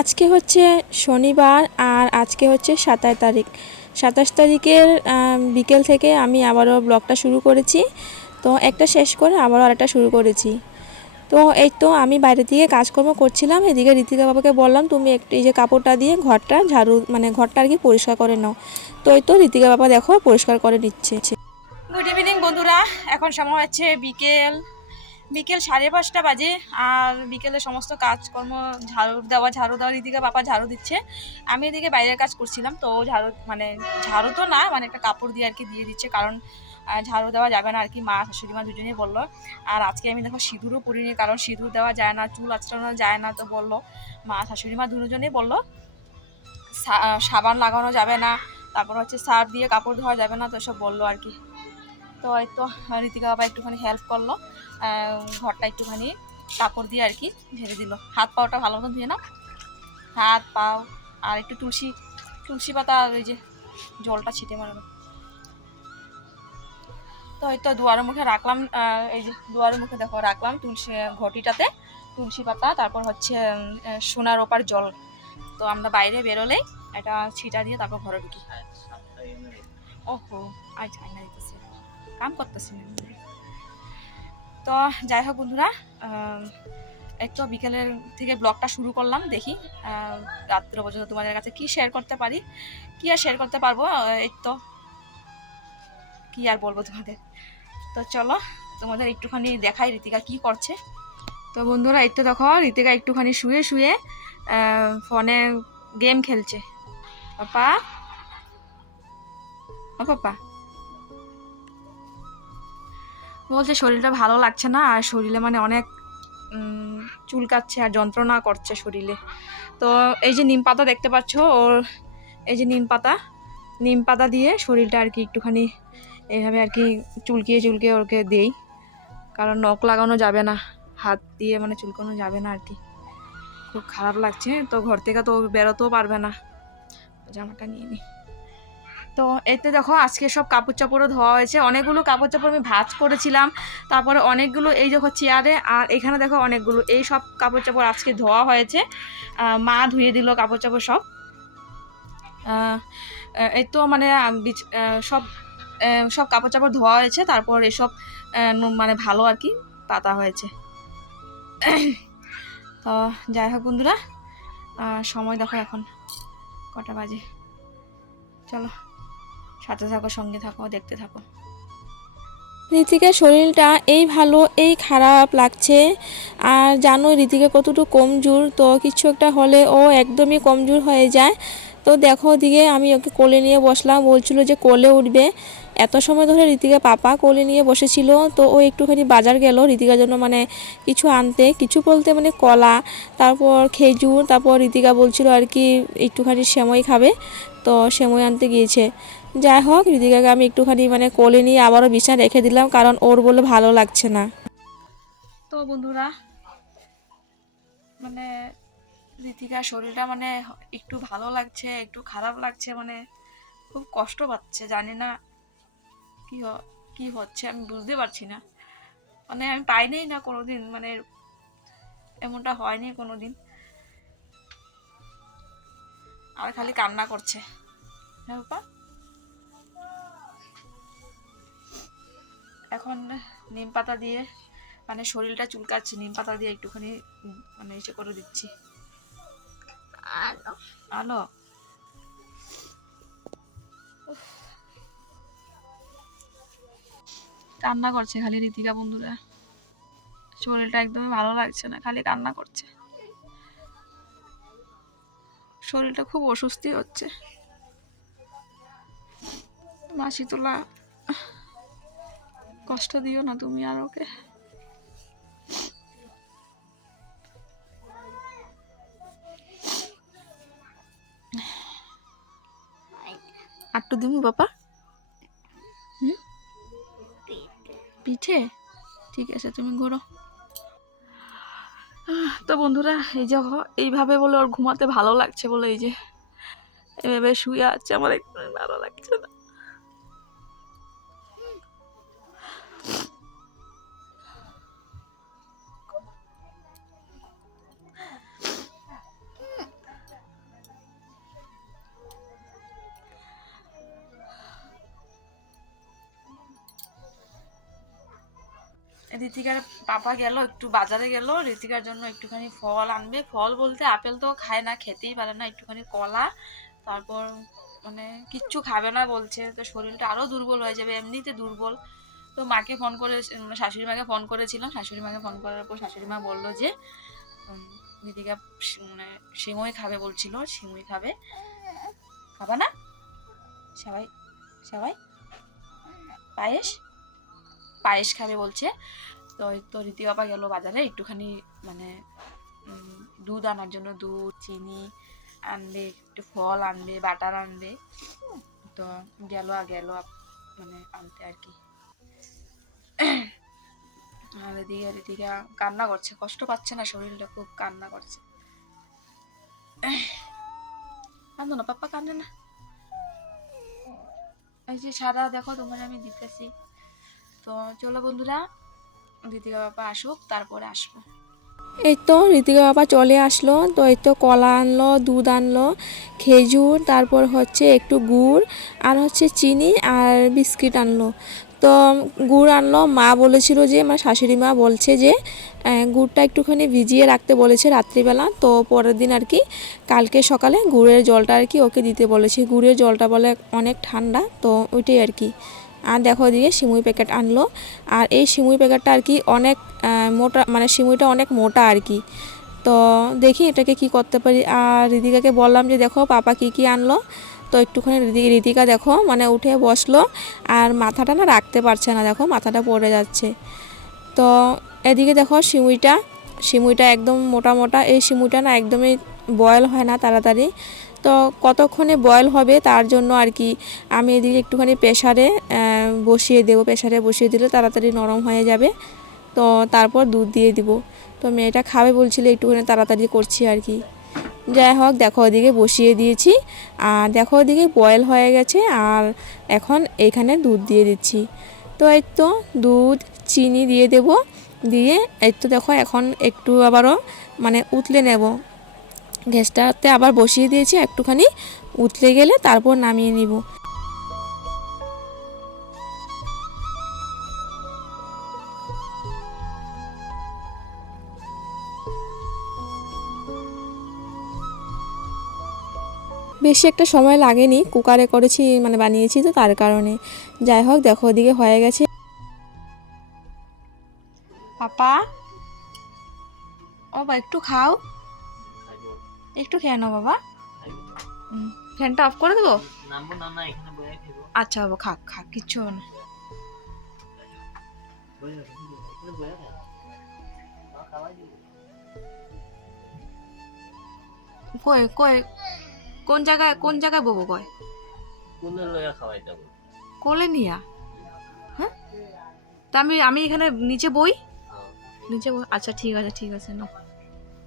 আজকে হচ্ছে শনিবার আর আজকে হচ্ছে সাতাশ তারিখ। সাতাশ তারিখের বিকেল থেকে আমি আবারও ব্লগটা শুরু করেছি। তো একটা শেষ করে আবারও আরেকটা শুরু করেছি। তো এই তো আমি বাইরে থেকে কাজকর্ম করছিলাম। এদিকে ঋতিকা বাবাকে বললাম, তুমি একটু এই যে কাপড়টা দিয়ে ঘরটা ঝাড়ু মানে ঘরটা আর কি পরিষ্কার করে নাও। তো এই তো ঋতিকা বাবা দেখো পরিষ্কার করে নিচ্ছে। গুড ইভিনিং বন্ধুরা, এখন সময় হচ্ছে বিকেল বিকেল সাড়ে পাঁচটা বাজে আর বিকেলে সমস্ত কাজকর্ম ঝাড়ু দেওয়া ঝাড়ু দেওয়া এদিকে বাবা ঝাড়ু দিচ্ছে। আমি এদিকে বাইরের কাজ করছিলাম, তো ঝাড়ু মানে ঝাড়ু তো না মানে একটা কাপড় দিয়ে আর কি দিয়ে দিচ্ছে, কারণ ঝাড়ু দেওয়া যাবে না আর কি, মা, শাশুড়ি মা দুজনেই বলল। আর আজকে আমি দেখো সিঁদুরও পরিনি, কারণ সিঁদুর দেওয়া যায় না, চুল আঁচড়ানো যায় না তো বলল। মা, শাশুড়ি মা দুজনেই বলল সাবান লাগানো যাবে না, তারপর হচ্ছে সার্ফ দিয়ে কাপড় ধোয়া যাবে না, তো সব বলল আর কি। তো হয়তো ঋতিকা বাবা একটুখানি হেল্প করল ঘরটা একটুখানি কাপড় দিয়ে আর কি ঝেড়ে দিল। হাত পাওটা ভালো মতো ধুয়ে নাও। হাত পাও আর একটু তুলসী তুলসী পাতা ওই যে জলটা ছিটে মারবে। তো হয়তো দুয়ারের মুখে রাখলাম এই যে দুয়ারের মুখে দেখো রাখলাম তুলসী ঘটিটাতে তুলসী পাতা তারপর হচ্ছে সোনার ওপার জল। তো আমরা বাইরে বেরোলেই এটা ছিটা দিয়ে তারপর ঘরে ঢুকি। ওহো আজ আয়না দিতেছে। কাম করতেছি না তো যাই হোক বন্ধুরা তো বিকেলের থেকে ব্লগটা শুরু করলাম, দেখি রাত্র পর্যন্ত তোমাদের কাছে কি শেয়ার করতে পারি, কি আর শেয়ার করতে পারব এই তো, কি আর বলব তোমাদের। তো চলো, তোমাদের একটুখানি দেখাই ঋতিকা কি করছে। তো বন্ধুরা তো দেখো ঋতিকা একটুখানি শুয়ে শুয়ে ফোনে গেম খেলছে। পাপা? ও পাপা? বলছে শরীরটা ভালো লাগছে না, আর শরীরে মানে অনেক চুলকাচ্ছে আর যন্ত্রণা করছে শরীরে। তো এই যে নিম পাতা দেখতে পাচ্ছ, ওর এই যে নিম পাতা নিম পাতা দিয়ে শরীরটা আর কি একটুখানি এইভাবে আর কি চুলকিয়ে চুলকিয়ে ওকে দেই। কারণ নখ লাগানো যাবে না, হাত দিয়ে মানে চুলকানো যাবে না আর কি। খুব খারাপ লাগছে, তো ঘর থেকে তো বেরোতেও পারবে না। জামাটা নিয়ে নিই তো এতে দেখো আজকে সব কাপড় চাপড়ও ধোয়া হয়েছে। অনেকগুলো কাপড় চাপড় আমি ভাজ করেছিলাম। তারপরে অনেকগুলো এই দেখো চেয়ারে আর এখানে দেখো অনেকগুলো এই সব কাপড় চাপড় আজকে ধোয়া হয়েছে। মা ধুয়ে দিল কাপড় চাপড় সব এই তো মানে সব সব কাপড় চাপড় ধোয়া হয়েছে। তারপর এসব মানে ভালো আর কি পাতা হয়েছে। তো যাই হোক বন্ধুরা সময় দেখো এখন। কটা বাজে? চলো। সাথে থাকো, সঙ্গে থাকো, দেখতে থাকো। ঋতিকার শরীরটা এই ভালো, এই খারাপ লাগছে। আর জানো, ঋতিকা কতটুকু কমজোর, তো কিছু একটা হলে ও একদমই কমজোর হয়ে যায়। তো দেখো ওদিকে আমি ওকে কোলে নিয়ে বসলাম, বলছিল যে কোলে উঠবে। এত সময় ধরে ঋতিকা পাপা কোলে নিয়ে বসেছিল, তো ও একটুখানি বাজার গেল ঋতিকার জন্য মানে কিছু আনতে, কিছু বলতে মানে কলা, তারপর খেজুর, তারপর ঋতিকা বলছিল আর কি একটুখানি সেমই খাবে, তো সেমই আনতে গিয়েছে। যাই হোক ঋতিকাকে আমি একটুখানি মানে কোলে নিয়ে আবারও বিছানা রেখে দিলাম, কারণ ওর বলে ভালো লাগছে না। তো বন্ধুরা মানে ঋতিকার শরীরটা মানে একটু ভালো লাগছে, একটু খারাপ লাগছে মানে খুব কষ্ট পাচ্ছে, জানি না কি কি হচ্ছে, আমি বুঝতে পারছি না। মানে আমি পাইনি না কোনোদিন মানে এমনটা হয়নি কোনোদিন। আর খালি কান্না করছে। হ্যাঁ বাবা নিম পাতা দিয়ে মানে শরীরটা চুলকাচ্ছে নিম পাতা দিয়ে একটুখানি মানে ইসে করে দিচ্ছি। আলো। কান্না করছে খালি ঋতিকা বন্ধুরা। শরীরটা একদমই ভালো লাগছে না খালি কান্না করছে। শরীরটা খুব অস্বস্তি হচ্ছে। মাসি তোলা কষ্ট দিও না তুমি আর ওকে। আটটু দিমু বাবা? পিঠে? ঠিক আছে, তুমি ঘোরো। তো বন্ধুরা, এই যে এইভাবে বলে ওর ঘুমাতে ভালো লাগছে বলে এই যে এভাবে শুয়ে আছে, আমার একদমই ভালো লাগছে না। ঋতিকার পাপা গেল, একটু বাজারে গেল, ঋতিকার জন্য একটুখানি ফল আনবে। ফল বলতে আপেল তো খায় না, খেতেই পারে না, একটুখানি কলা। তারপর মানে কিচ্ছু খাবে না বলছে, তো শরীরটা আরও দুর্বল হয়ে যাবে, এমনিতে দুর্বল। তো মাকে ফোন করে শাশুড়ি মাকে ফোন করেছিলাম শাশুড়ি মাকে ফোন করার পর শাশুড়ি মা বলল যে সি- মানে সিমই খাবে বলছিল সিমই খাবে। খাবা না? সবাই সবাই? পায়েস? পায়েস খাবে বলছে। তো তো রীতি বাবা গেল বাজারে একটুখানি মানে দুধ আনার জন্য, দুধ, চিনি আনবে, একটু ফল আনবে, বাটার আনবে। তো গেল গেল মানে আনতে আর কি। আর এদিকে রীতিকা কান্না করছে, কষ্ট পাচ্ছে না শরীরটা, খুব কান্না করছে। কান্দো না, পাপ্পা কান্দে না। এই যে সারা দেখো তোমার আমি দিতেছি। তো চলো বন্ধুরা, দিদিকা বাবা আসুক, তারপরে আসব। এই তো ঋতিকা বাবা চলে আসলো, তো এই তো কলা আনলো, দুধ আনলো, খেজুর, তারপর হচ্ছে একটু গুড়, আর হচ্ছে চিনি আর বিস্কিট আনলো। তো গুড় আনলো, মা বলেছিল যে, আমার শাশুড়ি মা বলছে যে গুড়টা একটুখানি ভিজিয়ে রাখতে বলেছে রাত্রিবেলা, তো পরের দিন আর কি, কালকে সকালে গুড়ের জলটা আর কি ওকে দিতে বলেছে। গুড়ের জলটা বলে অনেক ঠান্ডা, তো ওইটাই আর কি। আর দেখো দিয়ে সিমুই প্যাকেট আনলো। আর এই সিমুই প্যাকেটটা আর কি অনেক মোটা মানে সিমুইটা অনেক মোটা আর কি। তো দেখি এটাকে কি করতে পারি। আর রিদিকাকে বললাম যে, দেখো, পাপা কি কি আনলো? তো একটুখানি রিদি- রিদিকা দেখো মানে উঠে বসল। আর মাথাটা না রাখতে পারছে না, দেখো, মাথাটা পড়ে যাচ্ছে। তো এদিকে দেখো সিমুইটা সিমুইটা একদম মোটা মোটা, এই সিমুইটা না একদমই বয়েল হয় না তাড়াতাড়ি। তো কতক্ষণে বয়েল হবে তার জন্য আর কি আমি এদিকে একটুখানি প্রেশারে বসিয়ে দেবো প্রেশারে বসিয়ে দিলে তাড়াতাড়ি নরম হয়ে যাবে। তো তারপর দুধ দিয়ে দিব। তো মেয়েটা খাবে বলছিল, একটুখানি তাড়াতাড়ি করছি আর কি। যাই হোক, দেখো ওদিকে বসিয়ে দিয়েছি। আর দেখো ওদিকে বয়েল হয়ে গেছে, আর এখন এখানে দুধ দিয়ে দিচ্ছি। তো এই তো দুধ, চিনি দিয়ে দেব। দিয়ে এই তো দেখো এখন একটু আবারও মানে উতলে নেব। গ্যাসটাতে আবার বসিয়ে দিয়েছি, একটুখানি উতলে গেলে তারপর নামিয়ে নিব। বেশি একটা সময় লাগেনি, কুকারে করেছি মানে বানিয়েছি তো তার কারণে। যাই হোক, দেখো ওদিকে হয়ে গেছে। পাপা। ও বা একটু খাও। একটু খেয়ে নাও বাবা। ফ্যানটা অফ করে দেবো? আচ্ছা বাবা, খাক খাক, কিচ্ছু হবে না। দিব কই, কোন জায়গায় কোন জায়গায় ববো কয় যাব কোলে নিয়া? হ্যাঁ? তা আমি আমি এখানে নিচে বই? আচ্ছা ঠিক আছে ঠিক আছে না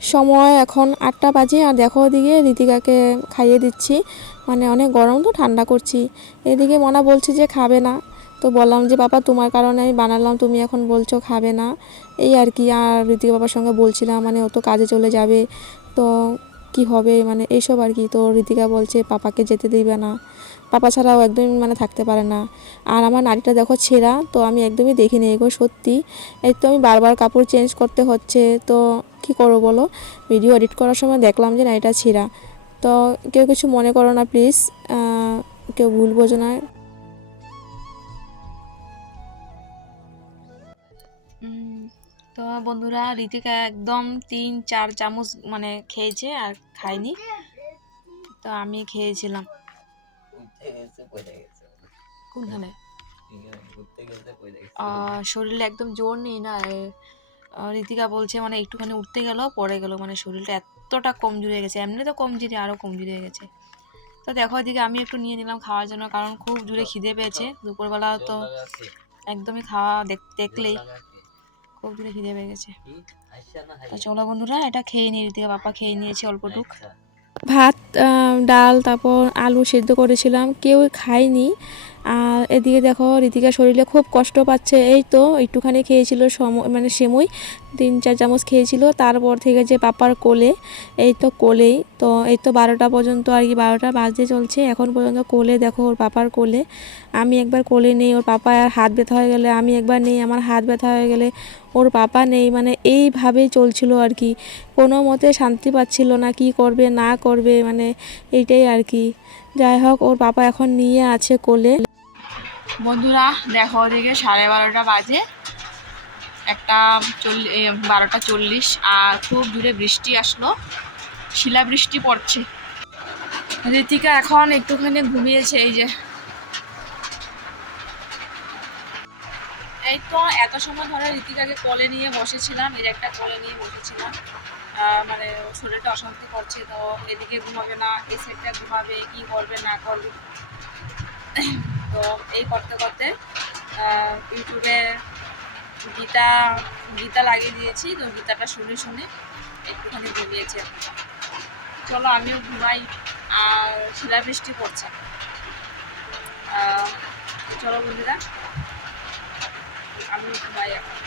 সময় এখন আটটা বাজে আর দেখো ওদিকে রীতিকাকে খাইয়ে দিচ্ছি। মানে অনেক গরম তো, ঠান্ডা করছি। এদিকে মনা বলছে যে খাবে না। তো বললাম যে, বাবা, তোমার কারণে আমি বানালাম, তুমি এখন বলছো খাবে না। এই আর কি, আর ঋতিকা বাবার সঙ্গে বলছিলাম মানে ও তো কাজে চলে যাবে। তো কি হবে? মানে এইসব আর কি। তো ঋতিকা বলছে, পাপাকে যেতে দিবে না। পাপা ছাড়াও একদমই মানে থাকতে পারে না। আর আমার নাড়িটা দেখো ছেঁড়া, তো আমি একদমই দেখিনি এগো, সত্যি। এই তো আমি বারবার কাপড় চেঞ্জ করতে হচ্ছে। তো কি করব বলো? ভিডিও এডিট করার সময় দেখলাম যে নাড়িটা ছেঁড়া। তো কেউ কিছু মনে করো না প্লিজ কেউ ভুল বোঝো না। তো বন্ধুরা ঋতিকা একদম তিন চার চামচ মানে খেয়েছে আর খায়নি। তো আমি খেয়েছিলাম। কোনখানে? শরীরে একদম জোর নেই না ঋতিকা বলছে মানে একটুখানি উঠতে গেল পড়ে গেল মানে শরীরটা এতটা কমজোরি হয়ে গেছে এমনি তো কমজোরি আরও কমজোরি হয়ে গেছে। তো দেখো এদিকে আমি একটু নিয়ে নিলাম খাওয়ার জন্য কারণ খুব জোরে খিদে পেয়েছে দুপুরবেলা তো একদমই খাওয়া দেখ- দেখলেই। খুব জোরে খিদে পেয়ে গেছে। তো চলো বন্ধুরা এটা খেয়ে নিয়ে দিতে বাবা খেয়ে নিয়েছে অল্পটুক টুক। ভাত ডাল তারপর আলু সেদ্ধ করেছিলাম কেউ খায়নি। আর এদিকে দেখো ঋতিকা শরীরে খুব কষ্ট পাচ্ছে এই তো একটুখানি খেয়েছিল সময় মানে সেমই। তিন চার চামচ খেয়েছিল। তারপর থেকে যে পাপার কোলে, এই তো কোলেই, তো এই তো বারোটা পর্যন্ত আর কি বারোটা বাজতে চলছে। এখন পর্যন্ত কোলে দেখো ওর পাপার কোলে। আমি একবার কোলে নেই, ওর পাপা আর হাত ব্যথা হয়ে গেলে আমি একবার নেই, আমার হাত ব্যথা হয়ে গেলে ওর পাপা নেই। মানে এইভাবেই চলছিল আর কি। কোনো মতে শান্তি পাচ্ছিল না, কি করবে, না করবে মানে এইটাই আর কি। যাই হোক, ওর পাপা এখন নিয়ে আছে কোলে। বন্ধুরা, দেখো ওদিকে সাড়ে বারোটা বাজে। একটা চল্লিশ বারোটা চল্লিশ, আর খুব দূরে বৃষ্টি আসলো। শিলা বৃষ্টি পড়ছে। ঋতিকা এখন একটুখানি ঘুমিয়েছে, এই যে। এই তো এত সময় ধরে ঋতিকাকে কলে নিয়ে বসেছিলাম, এই একটা কলে নিয়ে বসেছিলাম। মানে শরীরটা অশান্তি করছে, তো এদিকে ঘুমাবে না, এই সাইডটা ঘুমাবে, কি করবে, না করবে। তো এই করতে করতে ইউটিউবে গীতা গীতা লাগিয়ে দিয়েছি, তো গীতাটা শুনে শুনে একটুখানি ঘুমিয়েছি চলো, আমিও ঘুমাই। আর শিলাবৃষ্টি পড়ছে। চলো বন্ধুরা, আমিও ঘুমাই এখন।